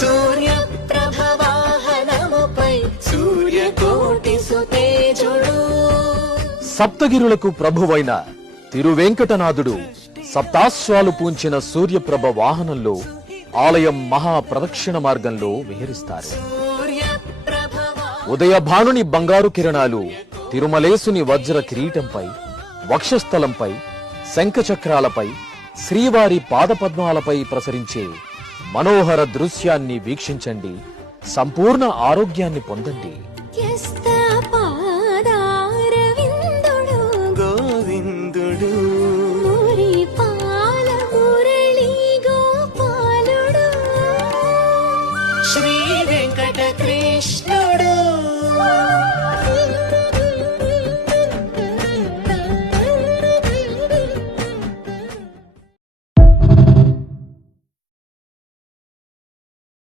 సూర్యప్రభ వాహనముపై సూర్యకోటి సుతేజుడు. సప్తగిరులకు ప్రభువైన తిరువెంకటనాథుడు సప్తాశ్వాలు పూంచిన సూర్యప్రభ వాహనంలో ఆలయం మహాప్రదక్షిణ మార్గంలో విహరిస్తారు. ఉదయభానుని బంగారు కిరణాలు తిరుమలేసుని వజ్ర కిరీటంపై, వక్షస్థలంపై, శంఖచక్రాలపై, శ్రీవారి పాదపద్మాలపై ప్రసరించే మనోహర దృశ్యాన్ని వీక్షించండి. సంపూర్ణ ఆరోగ్యాన్ని పొందండి.